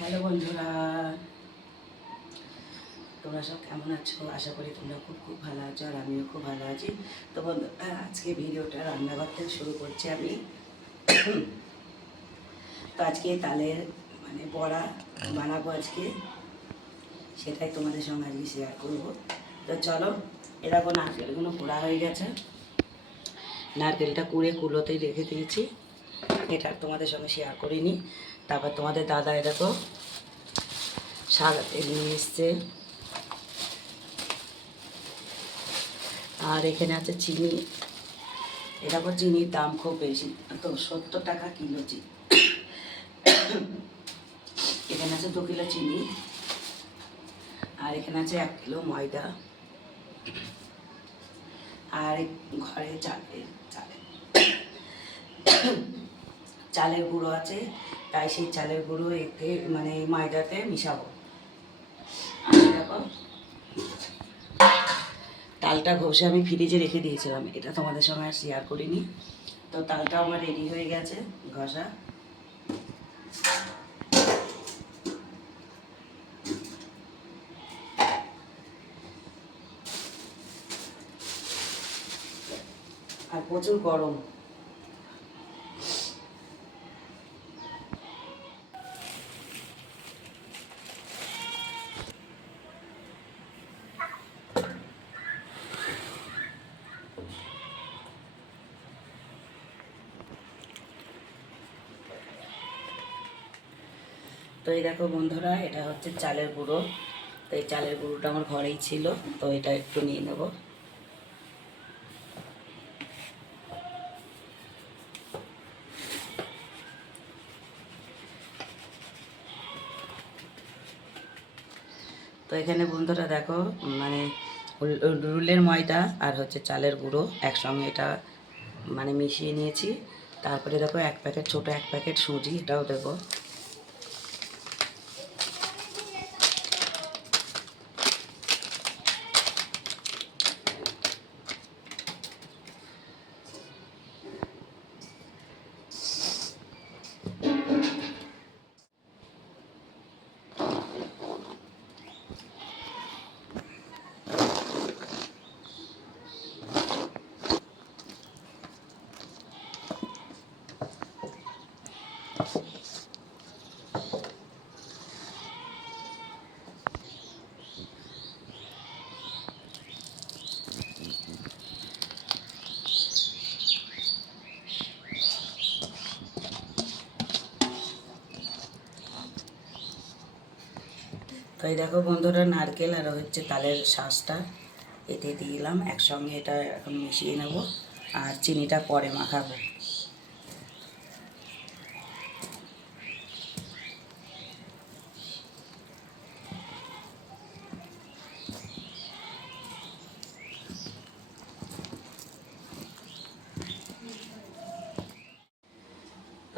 Hello বন্ধুরা, তোমরা সব কেমন আছো? আশা করি তোমরা খুব খুব ভালো আছো, আর আমিও খুব ভালো আছি। তো বন্ধুরা, আজকে ভিডিওটা রান্নাঘর থেকে শুরু করছি আমি। তো আজকে তালের বড়া বানাবো আজকে, সেটাই তোমাদের সঙ্গে আজকে শেয়ার করবো। তো চলো, এরকম নারকেলগুলো পোড়া হয়ে গেছে, নারকেলটা কুড়ে কুলোতেই রেখে দিয়েছি, এটা তোমাদের সঙ্গে শেয়ার করিনি। তারপর তোমাদের দাদা এরকম সাদা তেল নিয়ে এসছে, আর এখানে আছে চিনি। এরকম চিনির দাম খুব বেশি, তো 70 টাকা কিলো চিনি। এখানে আছে 2 কিলো চিনি, আর এখানে আছে 1 কিলো ময়দা, আর ঘরে চালের গুঁড়ো আছে, তাই সেই চালের গুঁড়ো এতে ময়দাতে মিশাবো। আর দেখো, তালটা ঘষে আমি ফ্রিজে রেখে দিয়েছিলাম, এটা তোমাদের সঙ্গে আর শেয়ার করিনি। তো তালটাও আমার রেডি হয়ে গেছে ঘষা। আর প্রচুর গরম। তো এই দেখো বন্ধুরা, এটা হচ্ছে চালের গুঁড়ো। তো এই চালের গুঁড়োটা আমার ঘরেই ছিল, তো এটা একটু নিয়ে নেব। তো এখানে বন্ধুরা দেখো, মানে রুলের ময়দা আর হচ্ছে চালের গুঁড়ো একসঙ্গে এটা মিশিয়ে নিয়েছি। তারপরে দেখো 1 প্যাকেট, ছোটো 1 প্যাকেট সুজি, এটাও দেবো। তো এই দেখো বন্ধুরা, নারকেল আর হচ্ছে তালের শাঁসটা এতে দিলাম একসঙ্গে, এটা এখন মিশিয়ে নেব, আর চিনিটা পরে মাখাবো।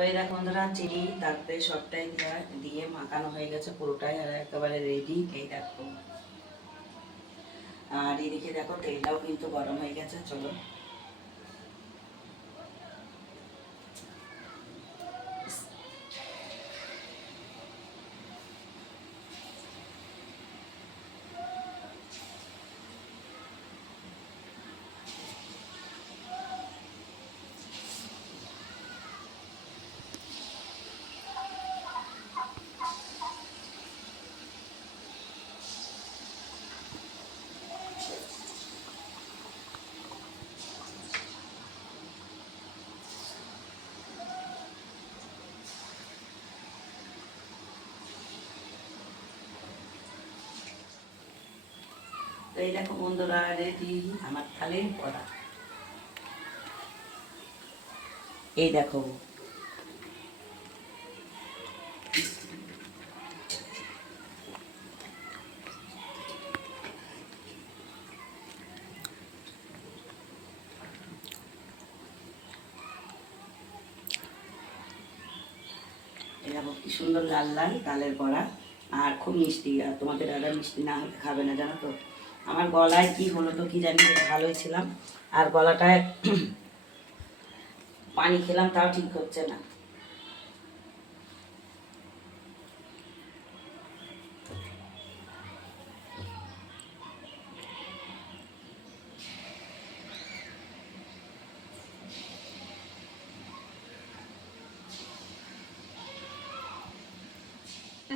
তো এই দেখো বন্ধুরা, চিনি তারপরে সবটাই দিয়ে মাখানো হয়ে গেছে পুরোটাই, আর একেবারে রেডি। এই দেখো, আর এদিকে দেখো তেলটাও কিন্তু গরম হয়ে গেছে। চলো, তো এই দেখো বন্ধুরা, রেডি আমার থালের বড়া। এই দেখো, এই দেখো কি সুন্দর লাল লাল তালের বড়া, আর খুব মিষ্টি। আর তোমাদের দাদা মিষ্টি না হলে খাবে না, জানো তো। আমার গলায় কি হলো তো কি জানি, ভালোই ছিলাম, আর গলাটায় পানি খেলাম তাও ঠিক হচ্ছে না।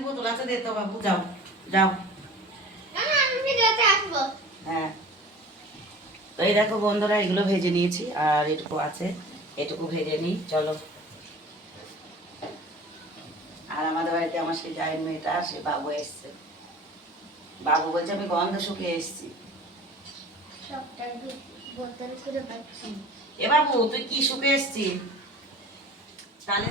বোতল আছে দে তো বাবু, যাও যাও। হ্যাঁ, তো এই দেখো বন্ধুরা, এগুলো ভেজে নিয়েছি আর এটুকু আছে, এটুকু ভেজে নিই চলো। আর আমাদের বাড়িতে আমার সেই জায়ের মেয়েটা, সে বাবু এসছে। বাবু বলছে আমি গন্ধ শুকিয়ে এসছি। এ বাবু তুই কি শুকিয়ে এসছিস তাহলে?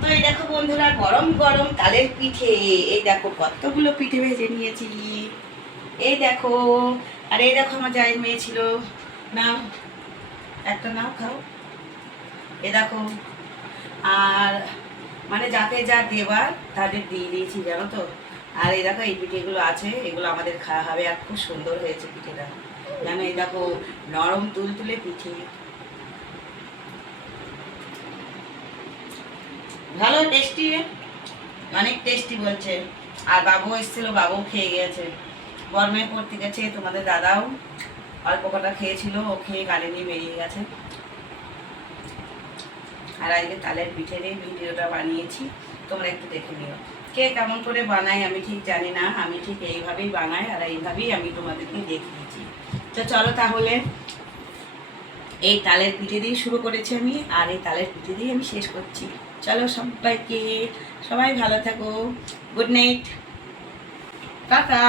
তো এই দেখো বন্ধুরা, গরম গরম তালের পিঠে, এই দেখো কতগুলো পিঠে ভেজে নিয়েছি, এই দেখো। আর এই দেখো আমার জায়ের মেয়ে ছিল, নাও একটা, নাও খাও। এ দেখো, আর মানে যাকে যা দেবার তাদের দিয়ে দিয়েছি জানো তো। আর এই দেখো এই পিঠেগুলো আছে, এগুলো আমাদের খাওয়া হবে। আর খুব সুন্দর হয়েছে পিঠেটা জানো, এই দেখো নরম তুলতুলে পিঠে, ভালো টেস্টি, অনেক টেস্টি বলছে। আর বাবু এসেছিল, বাবু খেয়ে গেছে, গরমে পড়তে গেছে। তোমাদের দাদাও অল্প কটা খেয়েছিল, ও খেয়ে গাড়ি নিয়ে বেরিয়ে গেছে। আর আজকে তালের পিঠের এই ভিডিওটা বানিয়েছি, তোমরা একটু দেখে নিও। কে কেমন করে বানাই আমি ঠিক জানি না, আমি ঠিক এইভাবেই বানাই আর এইভাবেই আমি তোমাদেরকে দেখিয়েছি। তো চলো তাহলে, এই তালের পিঠে দিয়ে শুরু করেছি আমি, আর এই তালের পিঠে দিয়ে আমি শেষ করছি। চলো সবাইকে, সবাই ভালো থাকো, গুড নাইট, টাটা।